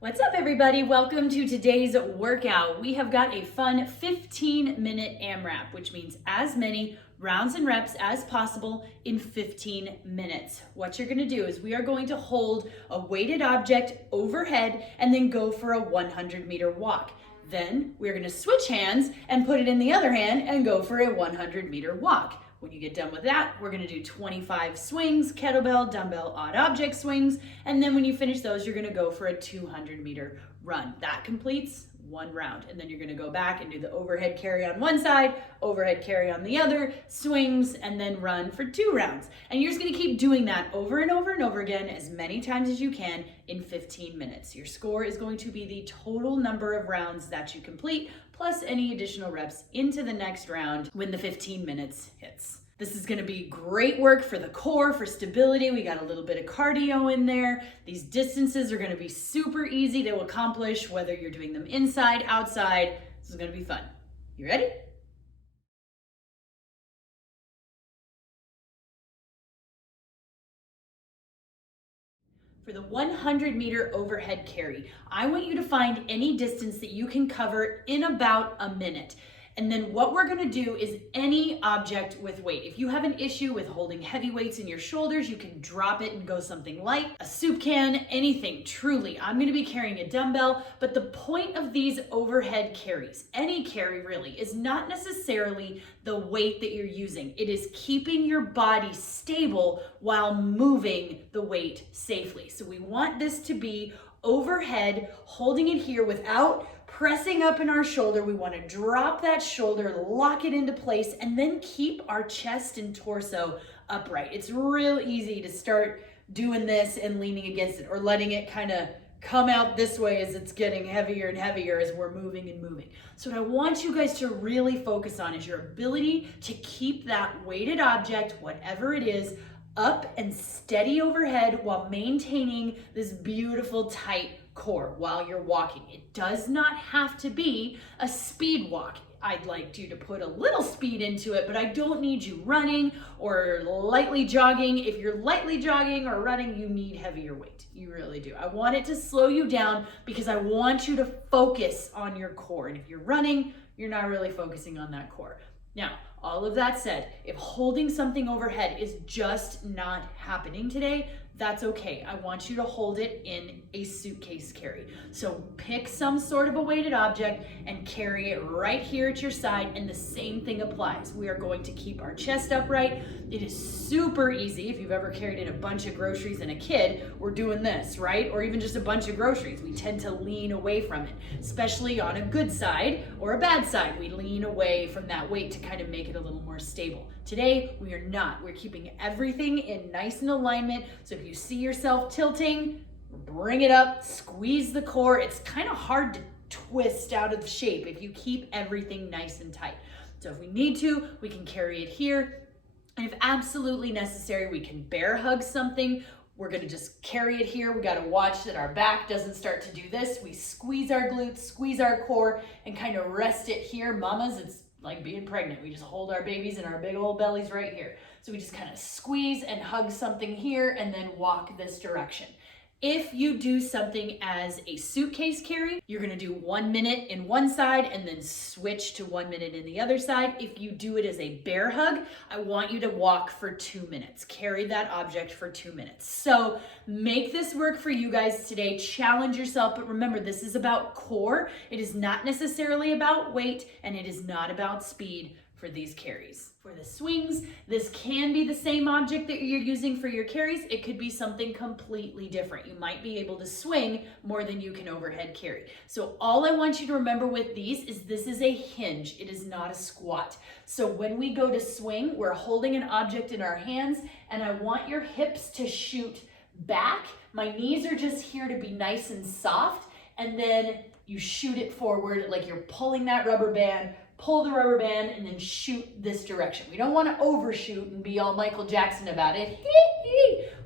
What's up, everybody? Welcome to today's workout. We have got a fun 15-minute AMRAP, which means as many rounds and reps as possible in 15 minutes. What you're gonna do is we are going to hold a weighted object overhead and then go for a 100-meter walk. Then we're gonna switch hands and put it in the other hand and go for a 100-meter walk. When you get done with that, we're gonna do 25 swings, kettlebell, dumbbell, odd object swings, and then when you finish those, you're gonna go for a 200-meter run. That completes one round, and then you're gonna go back and do the overhead carry on one side, overhead carry on the other, swings, and then run for 2 rounds. And you're just gonna keep doing that over and over and over again as many times as you can in 15 minutes. Your score is going to be the total number of rounds that you complete, plus any additional reps into the next round when the 15 minutes hits. This is gonna be great work for the core, for stability. We got a little bit of cardio in there. These distances are gonna be super easy to accomplish, whether you're doing them inside, outside. This is gonna be fun. You ready? For the 100-meter overhead carry, I want you to find any distance that you can cover in about a minute. And then what we're gonna do is any object with weight. If you have an issue with holding heavy weights in your shoulders, you can drop it and go something light, a soup can, anything, truly. I'm gonna be carrying a dumbbell, but the point of these overhead carries, any carry really, is not necessarily the weight that you're using. It is keeping your body stable while moving the weight safely. So we want this to be overhead, holding it here without pressing up in our shoulder. We want to drop that shoulder, lock it into place, and then keep our chest and torso upright. It's real easy to start doing this and leaning against it, or letting it kind of come out this way as it's getting heavier and heavier as we're moving and moving. So what I want you guys to really focus on is your ability to keep that weighted object, whatever it is, up and steady overhead while maintaining this beautiful tight core while you're walking. It does not have to be a speed walk. I'd like you to put a little speed into it, but I don't need you running or lightly jogging. If you're lightly jogging or running, you need heavier weight. You really do. I want it to slow you down because I want you to focus on your core. And if you're running, you're not really focusing on that core. Now, all of that said, if holding something overhead is just not happening today, that's okay. I want you to hold it in a suitcase carry. So pick some sort of a weighted object and carry it right here at your side, and the same thing applies. We are going to keep our chest upright. It is super easy. If you've ever carried in a bunch of groceries and a kid, we're doing this, right? Or even just a bunch of groceries. We tend to lean away from it, especially on a good side or a bad side. We lean away from that weight to kind of make it a little more stable. Today, we are not. We're keeping everything in nice in alignment. So if you see yourself tilting, bring it up, squeeze the core. It's kind of hard to twist out of shape if you keep everything nice and tight. So if we need to, we can carry it here. And if absolutely necessary, we can bear hug something. We're gonna just carry it here. We gotta watch that our back doesn't start to do this. We squeeze our glutes, squeeze our core, and kind of rest it here. Mamas, it's like being pregnant. We just hold our babies and our big old bellies right here. So we just kind of squeeze and hug something here and then walk this direction. If you do something as a suitcase carry, you're gonna do 1 minute in one side and then switch to 1 minute in the other side. If you do it as a bear hug, I want you to walk for 2 minutes. Carry that object for 2 minutes. So make this work for you guys today. Challenge yourself, but remember, this is about core. It is not necessarily about weight, and it is not about speed for these carries. For the swings, this can be the same object that you're using for your carries. It could be something completely different. You might be able to swing more than you can overhead carry. So all I want you to remember with these is this is a hinge. It is not a squat. So when we go to swing, we're holding an object in our hands, and I want your hips to shoot back. My knees are just here to be nice and soft, and then you shoot it forward like you're pulling that rubber band. Pull the rubber band and then shoot this direction. We don't want to overshoot and be all Michael Jackson about it.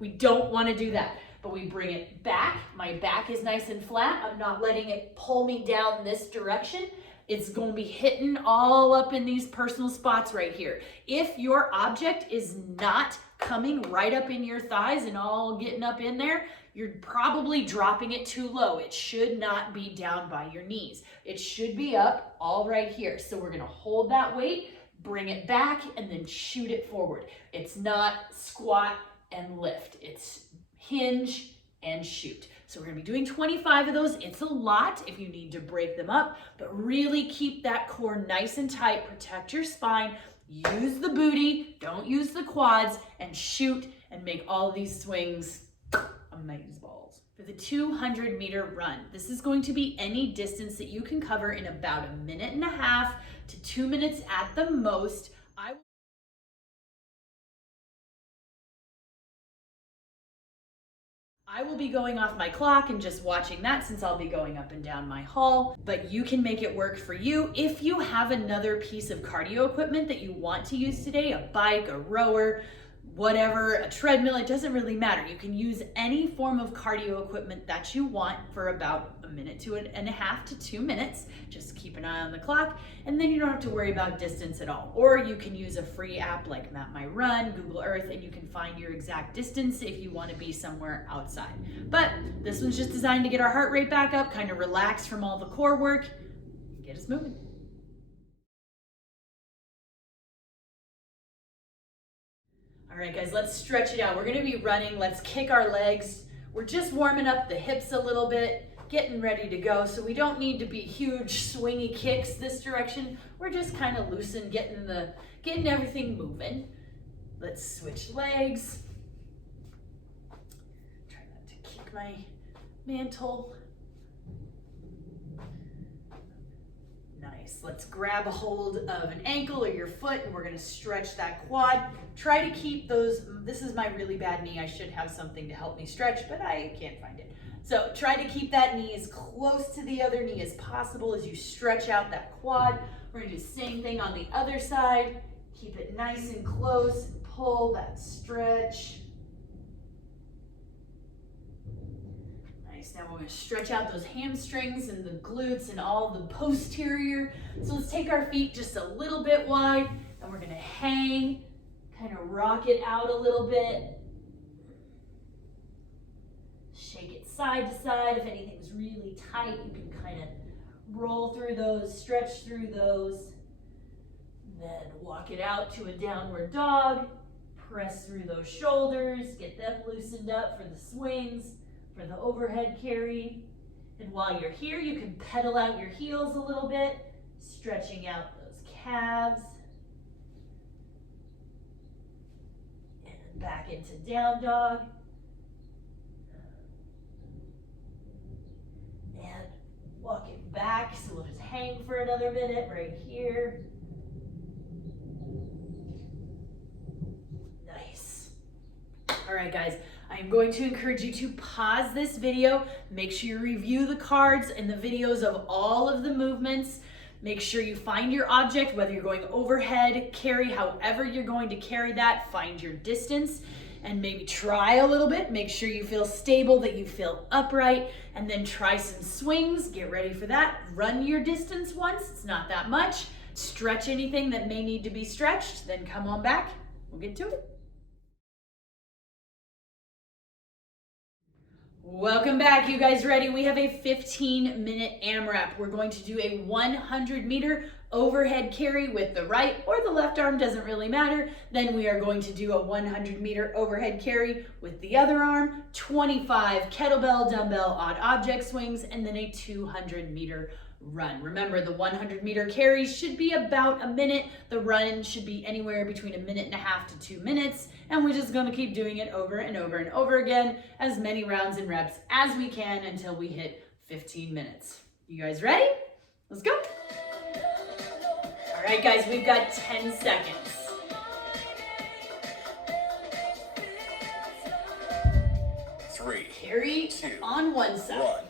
We don't want to do that, but we bring it back. My back is nice and flat. I'm not letting it pull me down this direction. It's going to be hitting all up in these personal spots right here. If your object is not coming right up in your thighs and all getting up in there, you're probably dropping it too low. It should not be down by your knees. It should be up all right here. So we're gonna hold that weight, bring it back, and then shoot it forward. It's not squat and lift. It's hinge and shoot. So we're gonna be doing 25 of those. It's a lot if you need to break them up, but really keep that core nice and tight, protect your spine, use the booty, don't use the quads, and shoot and make all of these swings amazeballs. For the 200-meter run, this is going to be any distance that you can cover in about 1.5 minutes to 2 minutes at the most. I will be going off my clock and just watching that since I'll be going up and down my hall, but you can make it work for you. If you have another piece of cardio equipment that you want to use today, a bike, a rower, whatever, a treadmill, it doesn't really matter. You can use any form of cardio equipment that you want for about 1.5 minutes to 2 minutes. Just keep an eye on the clock, and then you don't have to worry about distance at all. Or you can use a free app like Map My Run, Google Earth, and you can find your exact distance if you want to be somewhere outside. But this one's just designed to get our heart rate back up, kind of relax from all the core work, get us moving. All right, guys, let's stretch it out. We're gonna be running. Let's kick our legs. We're just warming up the hips a little bit, getting ready to go. So we don't need to be huge swingy kicks this direction. We're just kind of loosen, getting everything moving. Let's switch legs. Try not to kick my mantle. Nice. Let's grab a hold of an ankle or your foot, and we're gonna stretch that quad. Try to keep those, this is my really bad knee. I should have something to help me stretch, but I can't find it. So try to keep that knee as close to the other knee as possible as you stretch out that quad. We're gonna do the same thing on the other side. Keep it nice and close, and pull that stretch. Now we're going to stretch out those hamstrings and the glutes and all the posterior. So let's take our feet just a little bit wide, and we're going to hang, kind of rock it out a little bit. Shake it side to side. If anything's really tight, you can kind of roll through those, stretch through those. Then walk it out to a downward dog. Press through those shoulders, get them loosened up for the swings, for the overhead carry. And while you're here, you can pedal out your heels a little bit, stretching out those calves. And back into down dog. And walk it back, so we'll just hang for another minute right here. Nice. All right, guys. I'm going to encourage you to pause this video. Make sure you review the cards and the videos of all of the movements. Make sure you find your object, whether you're going overhead, carry, however you're going to carry that, find your distance, and maybe try a little bit. Make sure you feel stable, that you feel upright, and then try some swings. Get ready for that. Run your distance once, it's not that much. Stretch anything that may need to be stretched, then come on back. We'll get to it. Welcome back. You guys ready? We have a 15-minute AMRAP. We're going to do a 100-meter overhead carry with the right or the left arm, doesn't really matter. Then we are going to do a 100-meter overhead carry with the other arm, 25 kettlebell, dumbbell, odd object swings, and then a 200-meter run. Remember, the 100-meter carries should be about a minute. The run should be anywhere between 1.5 minutes to 2 minutes. And we're just going to keep doing it over and over and over again, as many rounds and reps as we can until we hit 15 minutes. You guys ready? Let's go. All right, guys, we've got 10 seconds. 3, Carry 2, on one side. 1,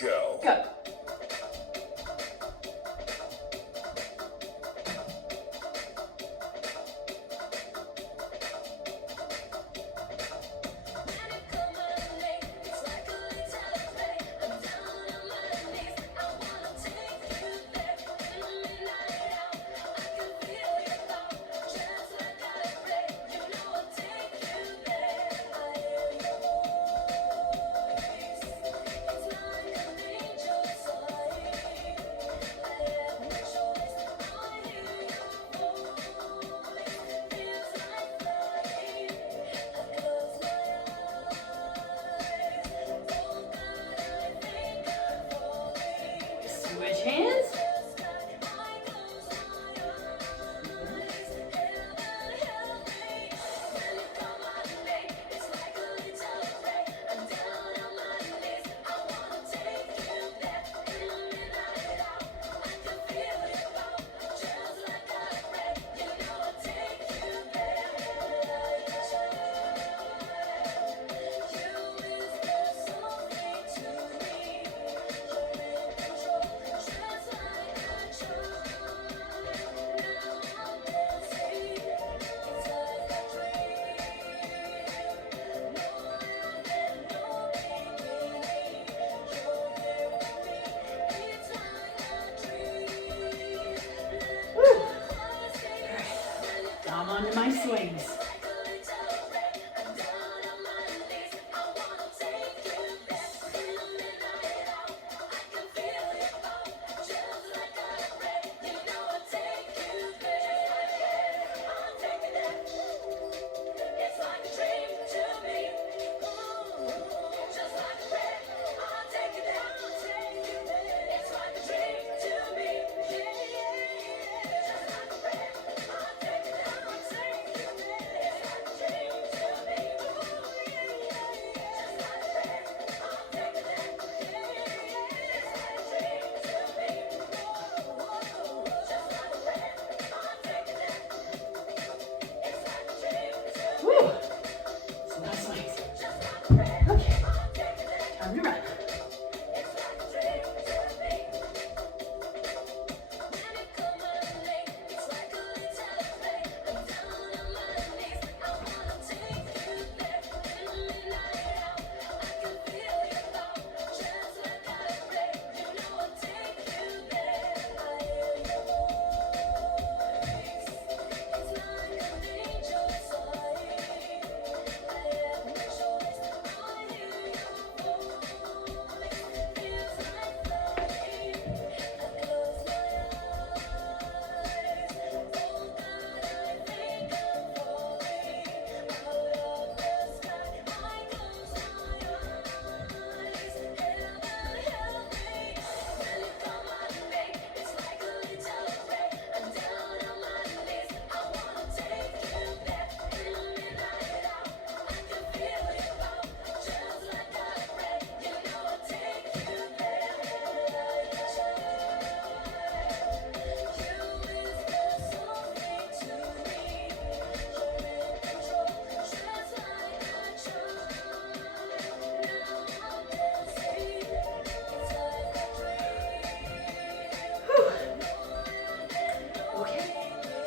go. Go.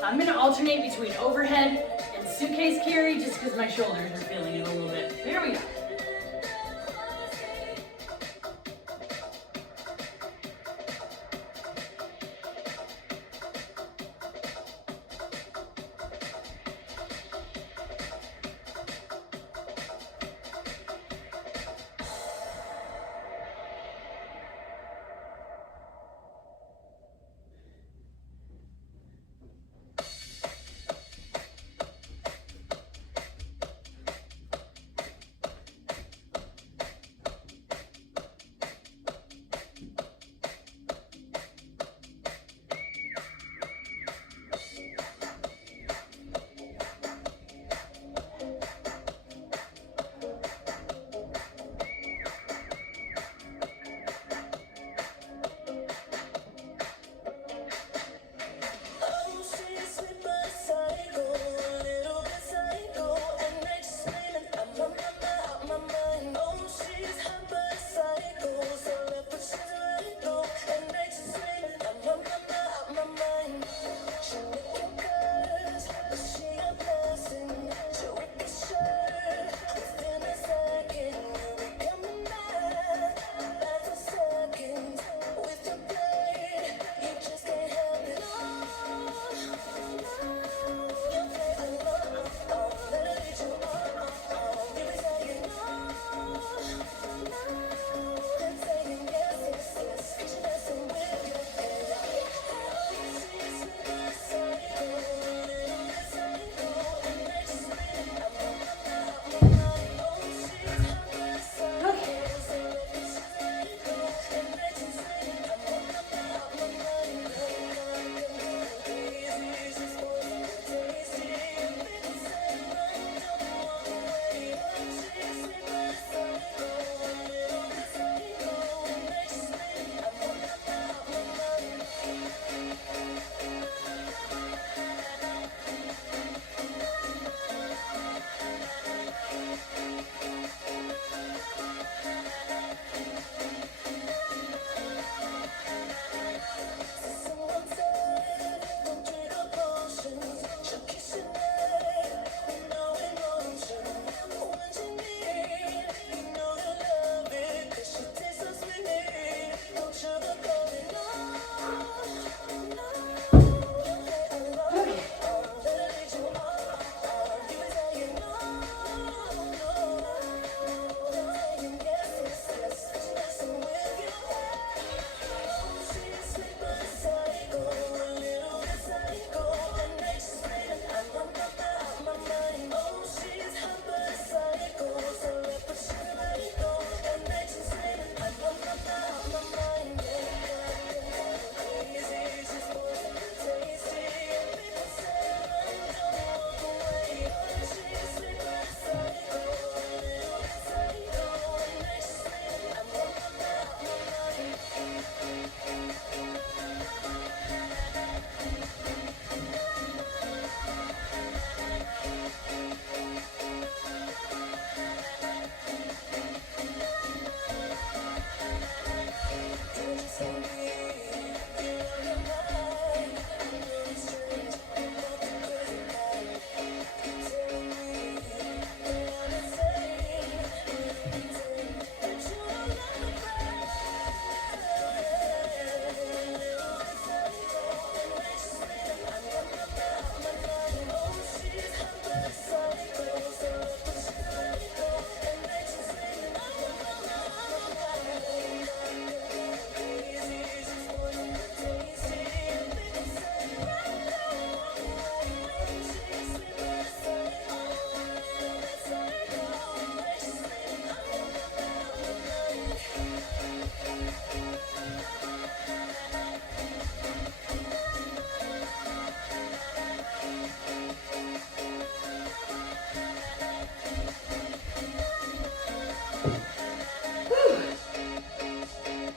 I'm gonna alternate between overhead and suitcase carry just because my shoulders are feeling it a little bit. Here we go.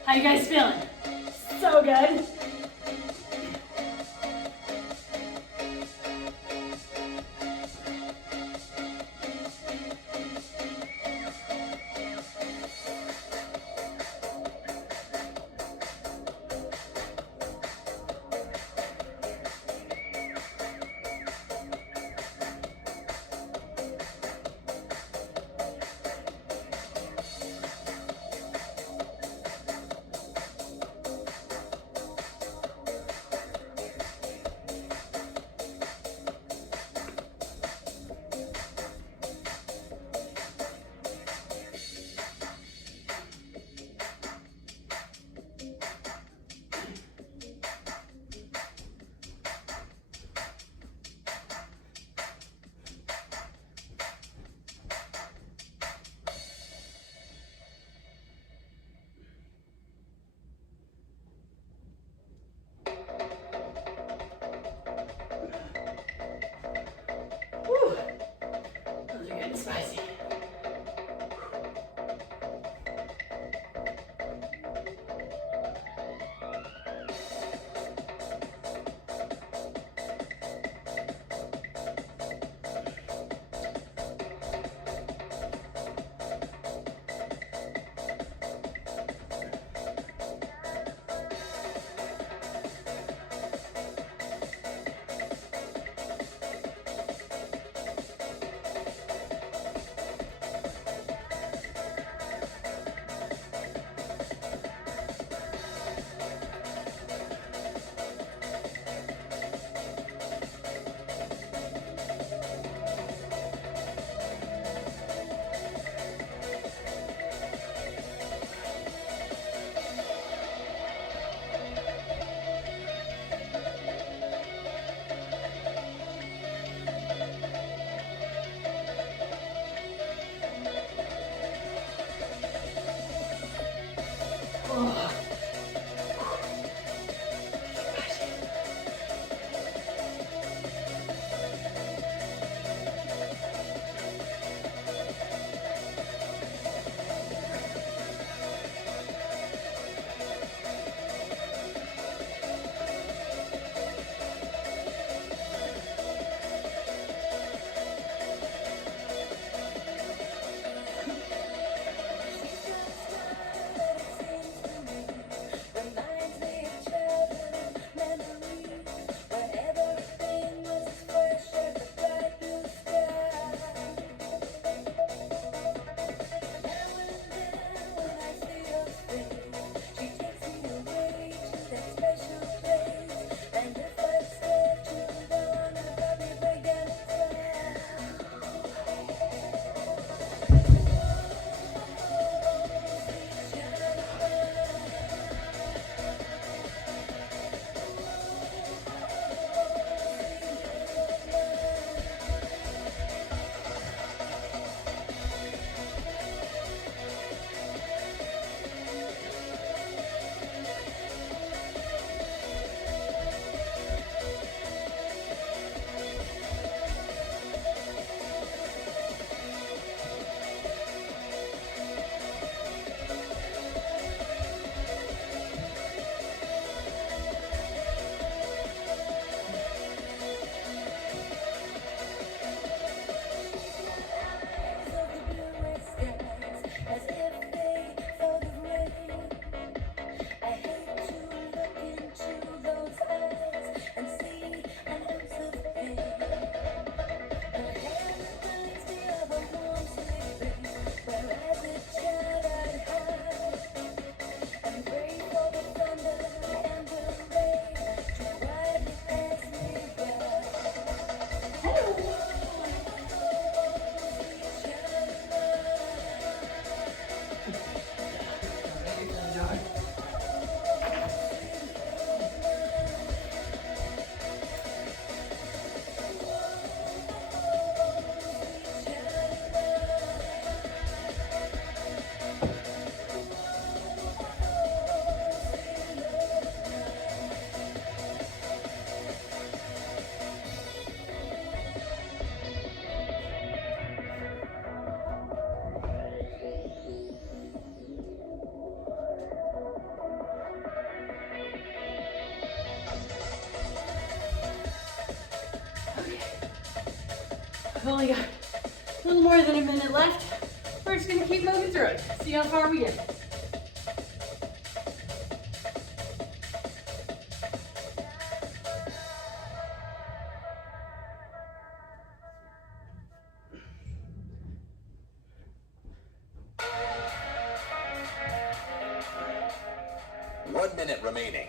How you guys feeling? So good. Oh. I've only got a little more than a minute left. We're just gonna keep moving through it. See how far we get. One minute remaining.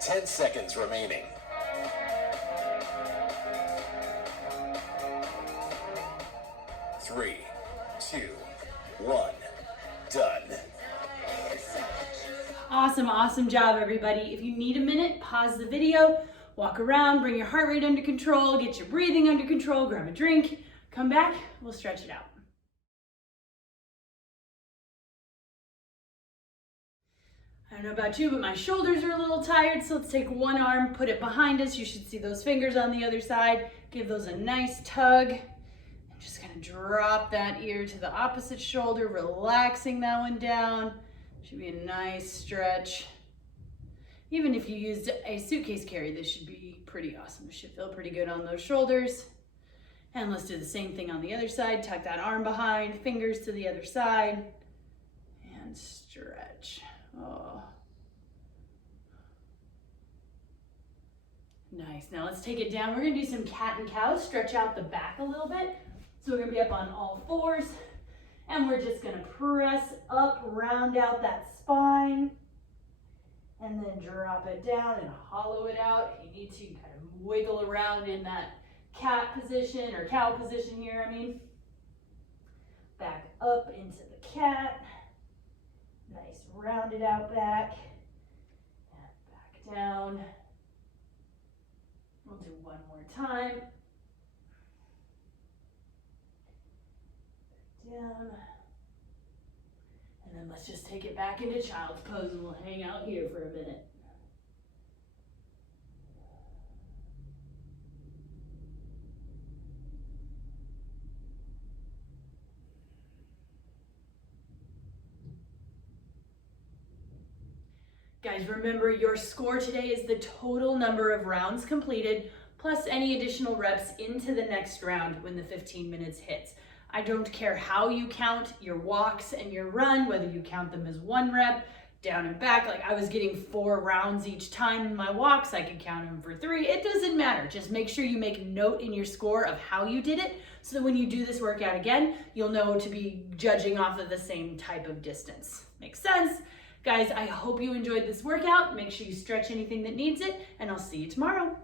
Ten seconds remaining. Three, two, one, done. Awesome job, everybody. If you need a minute, pause the video, walk around, bring your heart rate under control, get your breathing under control, grab a drink, come back, we'll stretch it out. I don't know about you, but my shoulders are a little tired, so let's take one arm, put it behind us. You should see those fingers on the other side. Give those a nice tug. And just kind of drop that ear to the opposite shoulder, relaxing that one down. Should be a nice stretch. Even if you used a suitcase carry, this should be pretty awesome. It should feel pretty good on those shoulders. And let's do the same thing on the other side. Tuck that arm behind, fingers to the other side, and stretch. Oh. Nice. Now let's take it down. We're gonna do some cat and cow, stretch out the back a little bit. So we're gonna be up on all fours, and we're just gonna press up, round out that spine, and then drop it down and hollow it out. You need to kind of wiggle around in that cat position, or cow position here, I mean. Back up into the cat. Nice rounded out back. And back down. We'll do one more time. Back down. And then let's just take it back into child's pose, and we'll hang out here for a minute. Guys, remember your score today is the total number of rounds completed plus any additional reps into the next round when the 15 minutes hits. I don't care how you count your walks and your run, whether you count them as 1 rep, down and back. Like I was getting 4 rounds each time in my walks. I could count them for 3. It doesn't matter. Just make sure you make a note in your score of how you did it, so that when you do this workout again, you'll know to be judging off of the same type of distance. Makes sense? Guys, I hope you enjoyed this workout. Make sure you stretch anything that needs it, and I'll see you tomorrow.